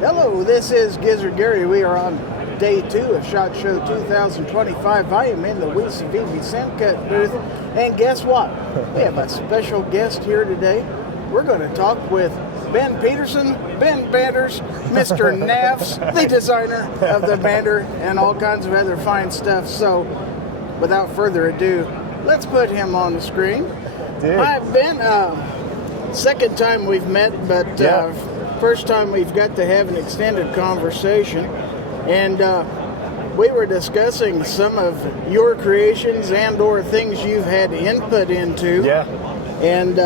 Hello, this is Gizzard Gary. We are on day 2 of SHOT Show 2025. I am in the CIVIVI SENCUT booth, and guess what? We have a special guest here today. We're going to talk with Ben Petersen, Ben Banters, Mr. Knafs, the designer of the banter, and all kinds of other fine stuff. So, without further ado, let's put him on the screen. Dude. Hi, Ben. Second time we've met, but first time we've got to have an extended conversation. And we were discussing some of your creations and or things you've had input into. Yeah. And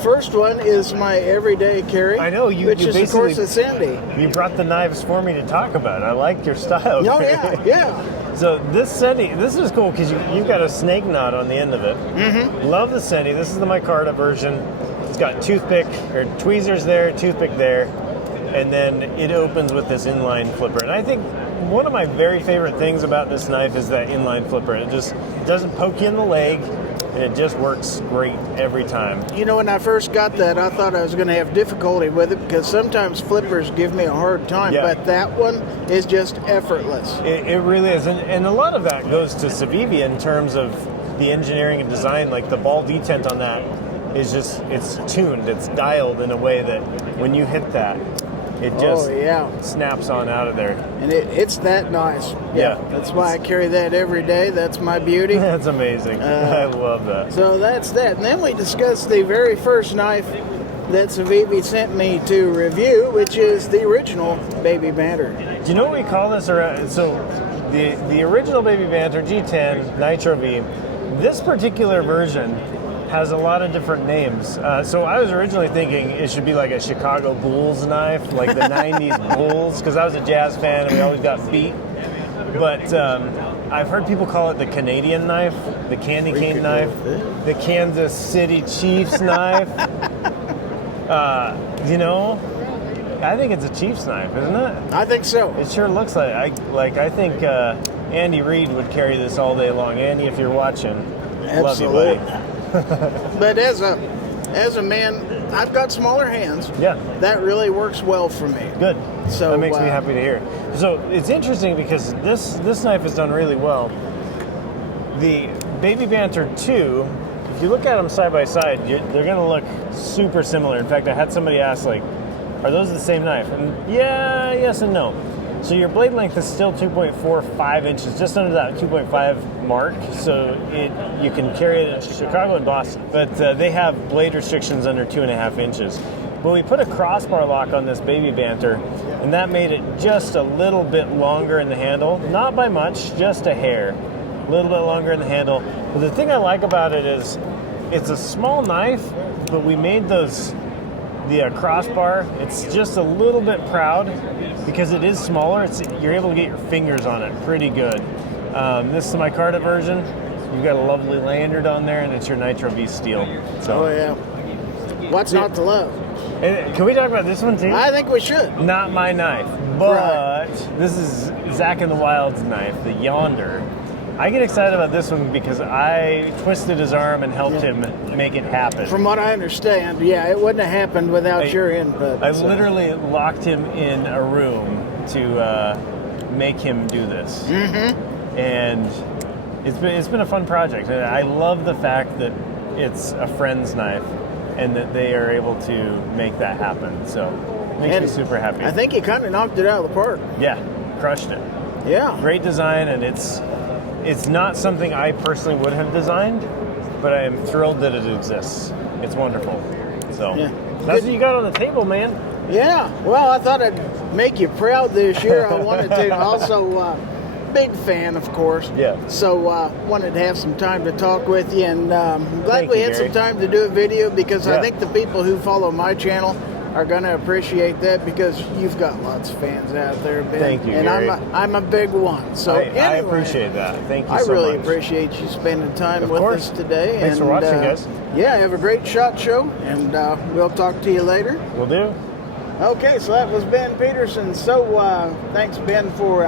first one is my everyday carry. I know, which is of course a Sendy. You brought the knives for me to talk about. I like your style. Oh yeah. So this Sendy, this is cool because you've got a snake knot on the end of it. Mm-hmm. Love the Sendy. This is the micarta version. It's got toothpick or tweezers there, toothpick there, and then it opens with this inline flipper. And I think one of my very favorite things about this knife is that inline flipper. It just doesn't poke you in the leg, and it just works great every time. You know, when I first got that, I thought I was going to have difficulty with it because sometimes flippers give me a hard time, but that one is just effortless. It really is, and a lot of that goes to CIVIVI in terms of the engineering and design. Like the ball detent on that is just, it's tuned, it's dialed in a way that when you hit that, it just snaps on out of there. And it's that nice. Yeah. That's why I carry that every day. That's my beauty. That's amazing. I love that. So that's that. And then we discussed the very first knife that CIVIVI sent me to review, which is the original Baby Banter. Do you know what we call this? So the original Baby Banter G10 Nitro V, this particular version has a lot of different names. So I was originally thinking it should be like a Chicago Bulls knife, like the 90s Bulls, because I was a Jazz fan and we always got beat. But I've heard people call it the Canadian knife, the candy cane knife, the Kansas City Chiefs knife. I think it's a Chiefs knife, isn't it? I think so. It sure looks like. I think Andy Reid would carry this all day long. Andy, if you're watching, love you, buddy. But as a man, I've got smaller hands. Yeah. That really works well for me. Good. So that makes me happy to hear. So it's interesting because this knife has done really well. The Baby Banter 2, if you look at them side by side, they're going to look super similar. In fact, I had somebody ask, like, are those the same knife? And yes and no. So your blade length is still 2.45 inches, just under that 2.5 mark. So you can carry it in Chicago and Boston, but they have blade restrictions under 2.5 inches. But we put a crossbar lock on this Baby Banter, and that made it just a little bit longer in the handle. Not by much, just a hair. A little bit longer in the handle. But the thing I like about it is it's a small knife, but we made the crossbar, it's just a little bit proud because it is smaller. You're able to get your fingers on it pretty good. This is the micarta version. You've got a lovely lanyard on there, and it's your Nitro V steel. So. Oh yeah. What's not to love? And can we talk about this one too? I think we should. Not my knife, but this is Zac In The Wild's knife, the Yonder. I get excited about this one because I twisted his arm and helped him make it happen. From what I understand, it wouldn't have happened without your input. I literally locked him in a room to make him do this. Mm-hmm. And it's been a fun project. I love the fact that it's a friend's knife and that they are able to make that happen. So it makes me super happy. I think you kind of knocked it out of the park. Yeah, crushed it. Yeah. Great design, and it's not something I personally would have designed, but I am thrilled that it exists. It's wonderful. So that's what you got on the table, man. Yeah. Well, I thought I'd make you proud this year. I wanted to. Also, big fan, of course. Yeah. So wanted to have some time to talk with you, and I'm glad we had some time to do a video because I think the people who follow my channel are going to appreciate that because you've got lots of fans out there, Ben. Thank you, and Gary. I'm a big one. So I appreciate that. Thank you so much. I really appreciate you spending time with us today. Thanks for watching, guys. Yeah, have a great SHOT Show, and we'll talk to you later. Will do. Okay, so that was Ben Petersen. So thanks, Ben, for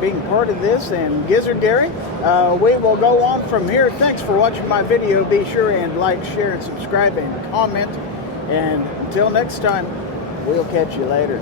being part of this, and Gizzard Gary. We will go on from here. Thanks for watching my video. Be sure and like, share, and subscribe, and comment. And until next time, we'll catch you later.